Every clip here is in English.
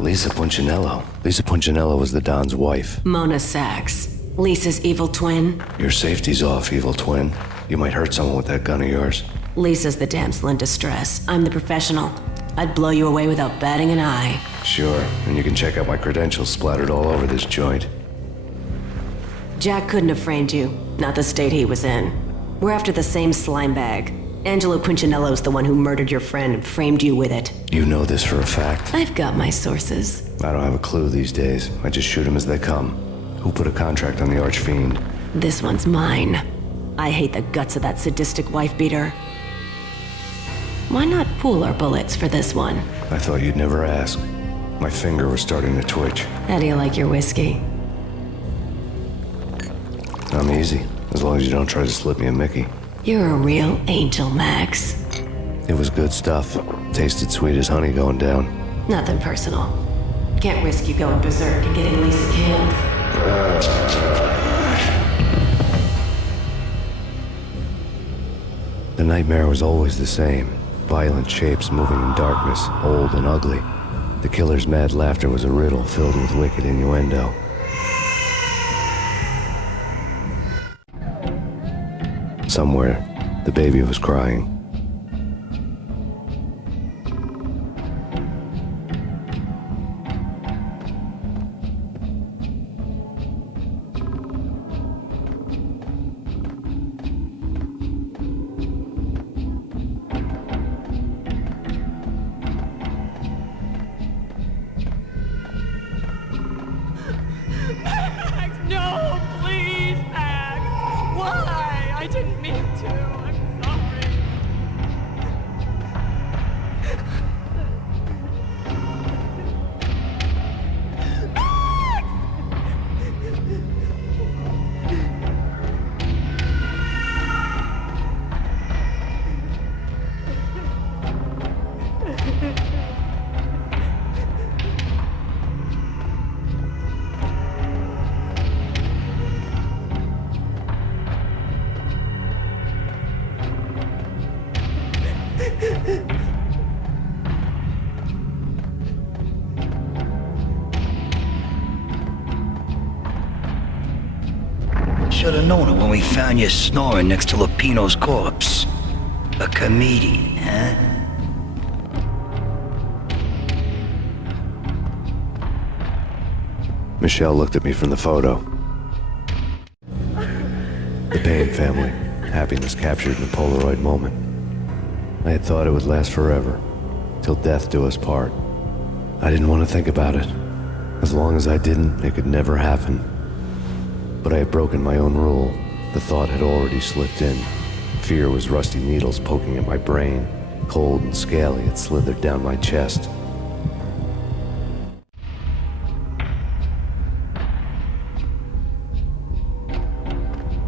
Lisa Punchinello. Lisa Punchinello was the Don's wife. Mona Sachs. Lisa's evil twin. Your safety's off, evil twin. You might hurt someone with that gun of yours. Lisa's the damsel in distress. I'm the professional. I'd blow you away without batting an eye. Sure, and you can check out my credentials splattered all over this joint. Jack couldn't have framed you. Not the state he was in. We're after the same slime bag. Angelo Punchinello's the one who murdered your friend and framed you with it. You know this for a fact? I've got my sources. I don't have a clue these days. I just shoot them as they come. Who put a contract on the Archfiend? This one's mine. I hate the guts of that sadistic wife-beater. Why not pool our bullets for this one? I thought you'd never ask. My finger was starting to twitch. How do you like your whiskey? I'm easy, as long as you don't try to slip me a Mickey. You're a real angel, Max. It was good stuff. Tasted sweet as honey going down. Nothing personal. Can't risk you going berserk and getting Lisa killed. The nightmare was always the same. Violent shapes moving in darkness, old and ugly. The killer's mad laughter was a riddle filled with wicked innuendo. Somewhere, the baby was crying. Max, no, please, Max. Why? I didn't mean to. I'm sorry. Should have known it when we found you snoring next to Lupino's corpse. A comedian, huh? Michelle looked at me from the photo. The Payne family. Happiness captured in a Polaroid moment. I had thought it would last forever, till death do us part. I didn't want to think about it. As long as I didn't, it could never happen. But I had broken my own rule. The thought had already slipped in. Fear was rusty needles poking at my brain. Cold and scaly, it slithered down my chest.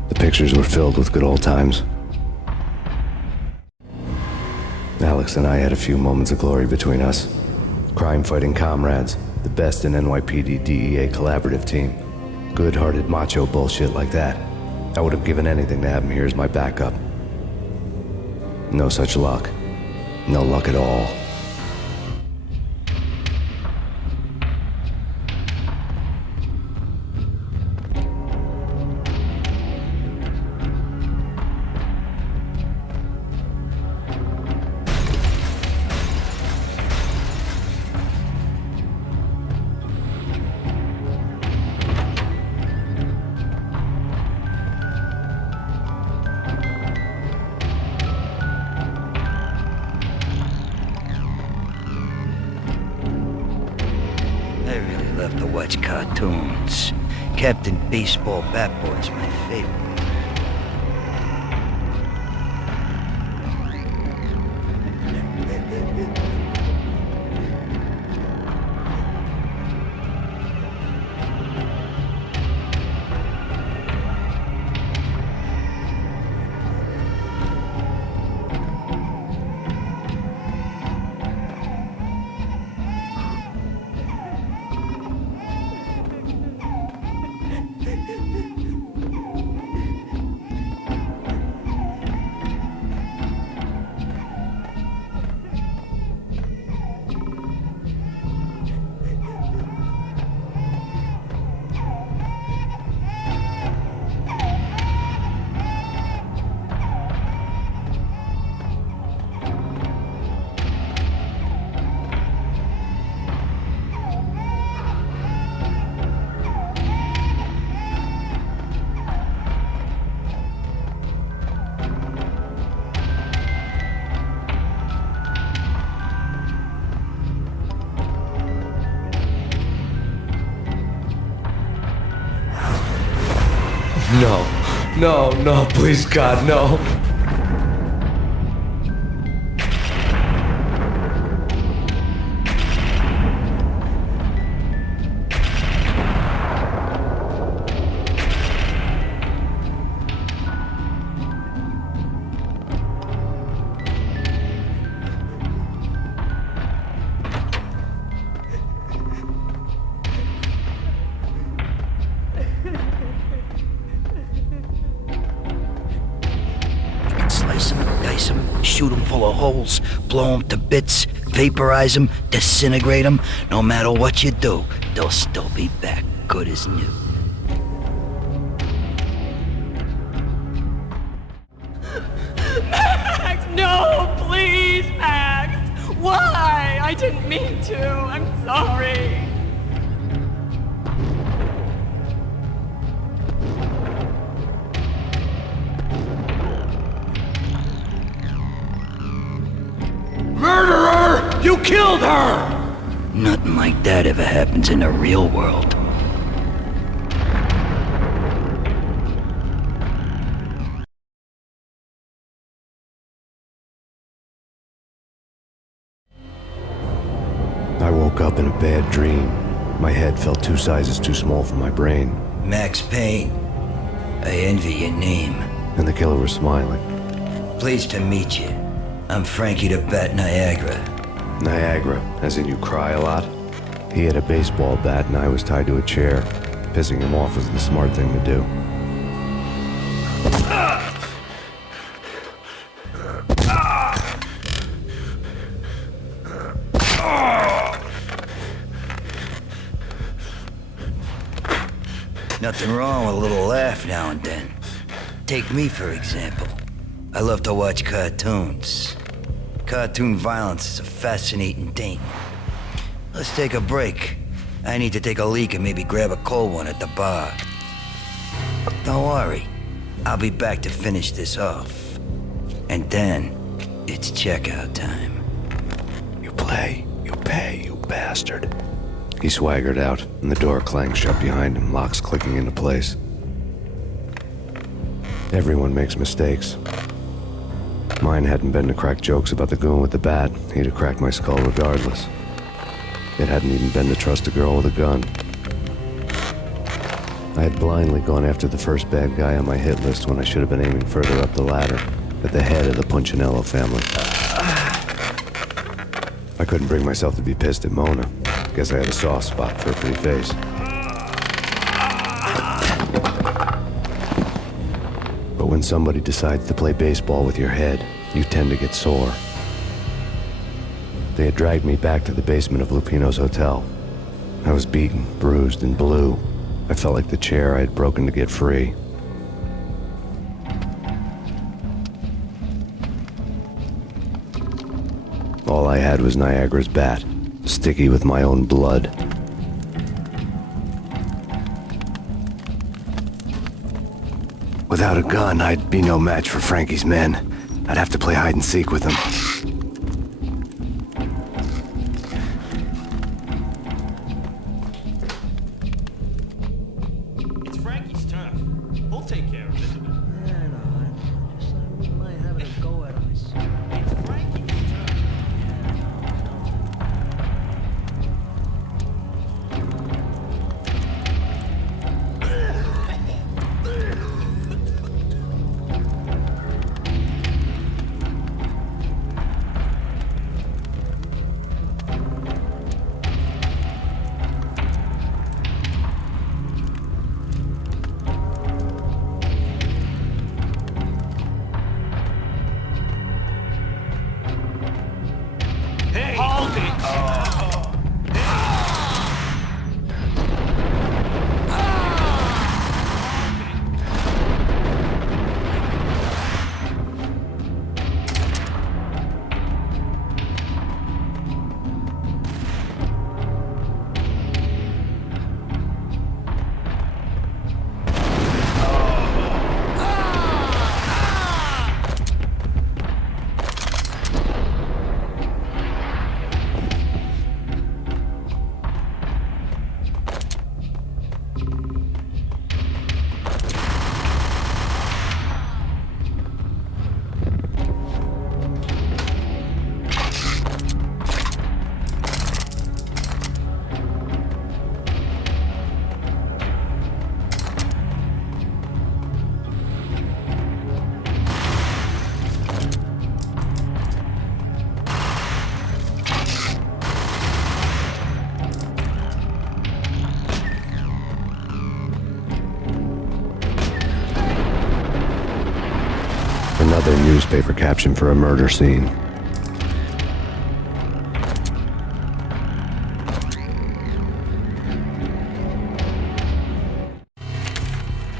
The pictures were filled with good old times. Alex and I had a few moments of glory between us. Crime-fighting comrades, the best in NYPD DEA collaborative team. Good-hearted macho bullshit like that. I would have given anything to have him here as my backup. No such luck. No luck at all. I really love to watch cartoons. Captain Baseball Bat Boy's my favorite. No, no, please, God, no. Slice 'em, dice 'em, shoot 'em full of holes, blow 'em to bits, vaporize 'em, disintegrate 'em. No matter what you do, they'll still be back good as new. Max, no, please, Max. Why? I didn't mean to. I'm sorry. Murderer! You killed her! Nothing like that ever happens in the real world. I woke up in a bad dream. My head felt 2 sizes too small for my brain, Max Payne, I envy your name. and the killer was smiling. Pleased to meet you. I'm Frankie the Bat Niagara. Niagara, as in you cry a lot? He had a baseball bat and I was tied to a chair. Pissing him off was the smart thing to do. Nothing wrong with a little laugh now and then. Take me, for example. I love to watch cartoons. Cartoon violence is a fascinating thing. Let's take a break. I need to take a leak and maybe grab a cold one at the bar. Don't worry. I'll be back to finish this off. And then, it's checkout time. You play, you pay, you bastard. He swaggered out, and the door clanged shut behind him, locks clicking into place. Everyone makes mistakes. Mine hadn't been to crack jokes about the goon with the bat. He'd have cracked my skull regardless. It hadn't even been to trust a girl with a gun. I had blindly gone after the first bad guy on my hit list when I should have been aiming further up the ladder, at the head of the Punchinello family. I couldn't bring myself to be pissed at Mona. Guess I had a soft spot for a pretty face. But when somebody decides to play baseball with your head, you tend to get sore. They had dragged me back to the basement of Lupino's hotel. I was beaten, bruised, and blue. I felt like the chair I had broken to get free. All I had was Niagara's bat, sticky with my own blood. Without a gun, I'd be no match for Frankie's men. I'd have to play hide and seek with them. It's Frankie's turn. We'll take care of it. Yeah, I know. I wouldn't mind having a go at him. It's Frankie's turn. Hey, hold it! Another newspaper caption for a murder scene.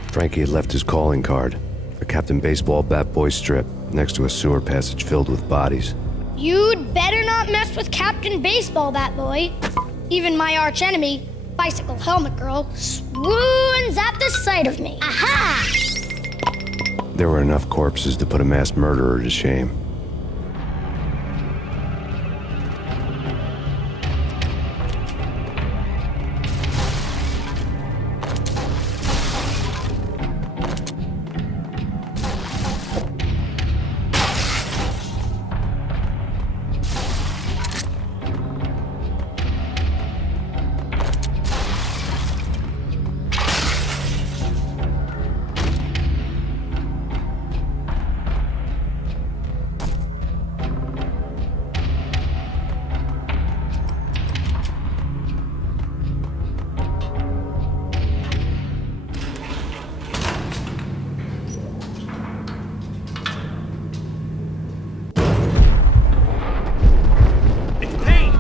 Frankie had left his calling card, a Captain Baseball bat boy strip, next to a sewer passage filled with bodies. You'd better not mess with Captain Baseball Bat Boy. Even my archenemy, Bicycle Helmet Girl, swoons at the sight of me. Aha! There were enough corpses to put a mass murderer to shame. It's Payne!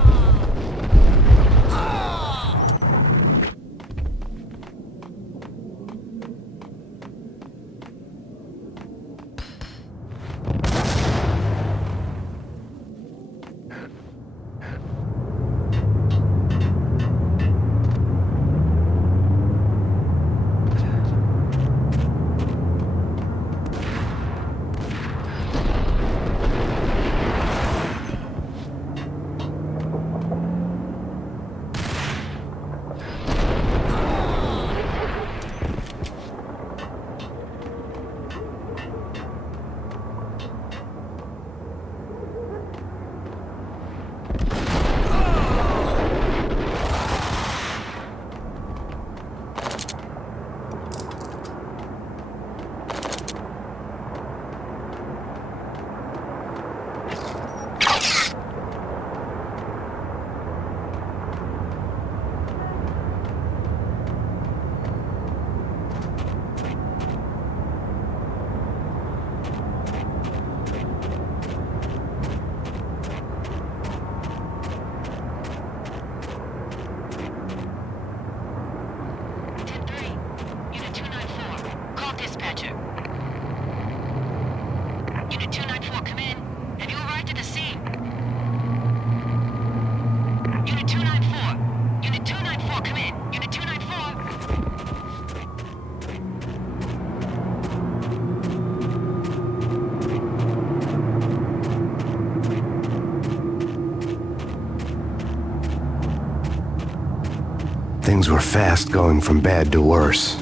Things were fast going from bad to worse.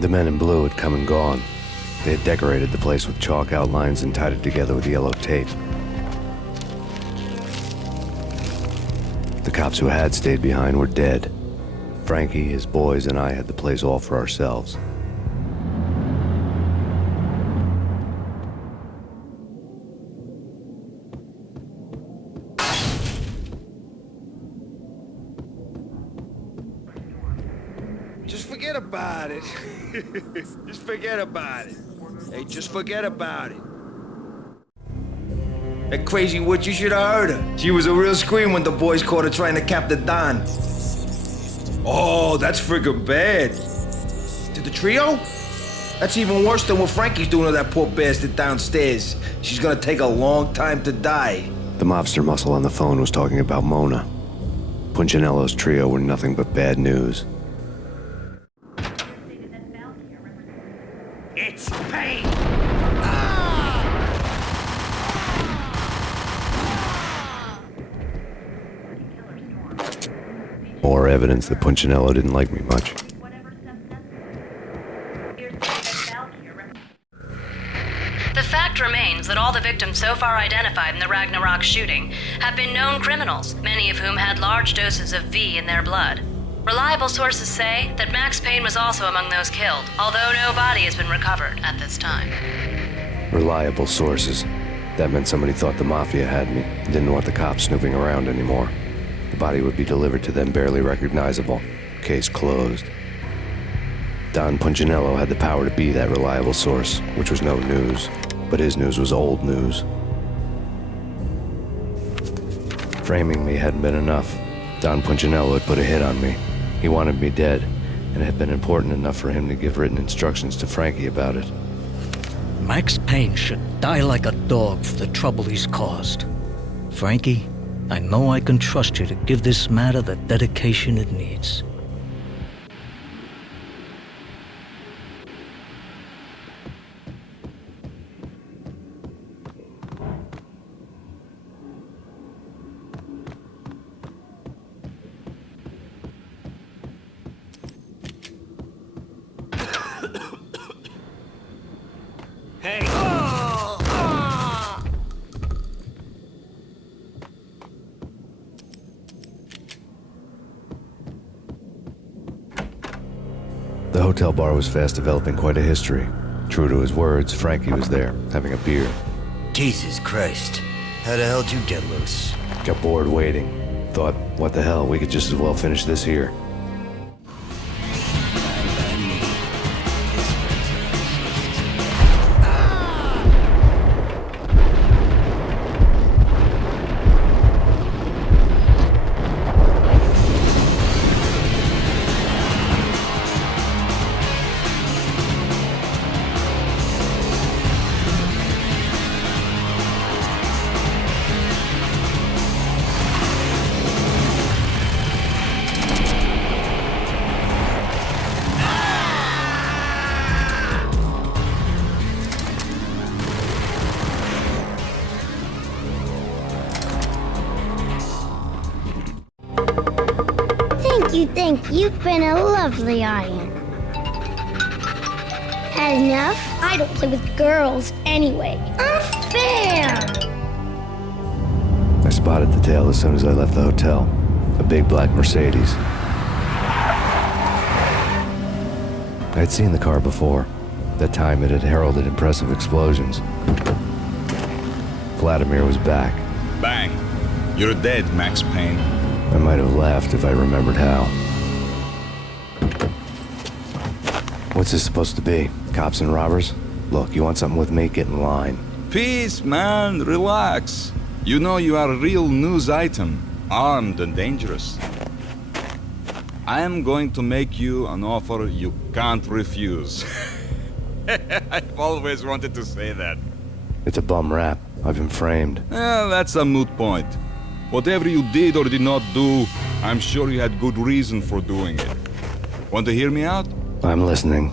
The men in blue had come and gone. They had decorated the place with chalk outlines and tied it together with yellow tape. The cops who had stayed behind were dead. Frankie, his boys, and I had the place all for ourselves. Just forget about it. Just forget about it. Hey, just forget about it. That crazy witch, you should have heard her. She was a real scream when the boys caught her trying to cap the Don. Oh, that's friggin' bad. To the trio? That's even worse than what Frankie's doing to that poor bastard downstairs. She's gonna take a long time to die. The mobster muscle on the phone was talking about Mona. Punchinello's trio were nothing but bad news. It's Payne! More evidence that Punchinello didn't like me much. The fact remains that all the victims so far identified in the Ragnarok shooting have been known criminals, many of whom had large doses of V in their blood. Reliable sources say that Max Payne was also among those killed, although no body has been recovered at this time. Reliable sources. That meant somebody thought the Mafia had me, and didn't want the cops snooping around anymore. The body would be delivered to them barely recognizable. Case closed. Don Punchinello had the power to be that reliable source, which was no news. But his news was old news. Framing me hadn't been enough. Don Punchinello had put a hit on me. He wanted me dead, and it had been important enough for him to give written instructions to Frankie about it. Max Payne should die like a dog for the trouble he's caused. Frankie, I know I can trust you to give this matter the dedication it needs. Hey! The hotel bar was fast developing quite a history. True to his words, Frankie was there, having a beer. Jesus Christ. How the hell did you get loose? Got bored waiting. Thought, what the hell, we could just as well finish this here. Thank you. You've been a lovely audience. Had enough? I don't play with girls anyway. Unfair! I spotted the tail as soon as I left the hotel. A big black Mercedes. I'd seen the car before. That time it had heralded impressive explosions. Vladimir was back. Bang. You're dead, Max Payne. I might have laughed if I remembered how. What's this supposed to be? Cops and robbers? Look, you want something with me? Get in line. Peace, man. Relax. You know you are a real news item. Armed and dangerous. I am going to make you an offer you can't refuse. I've always wanted to say that. It's a bum rap. I've been framed. That's a moot point. Whatever you did or did not do, I'm sure you had good reason for doing it. Want to hear me out? I'm listening.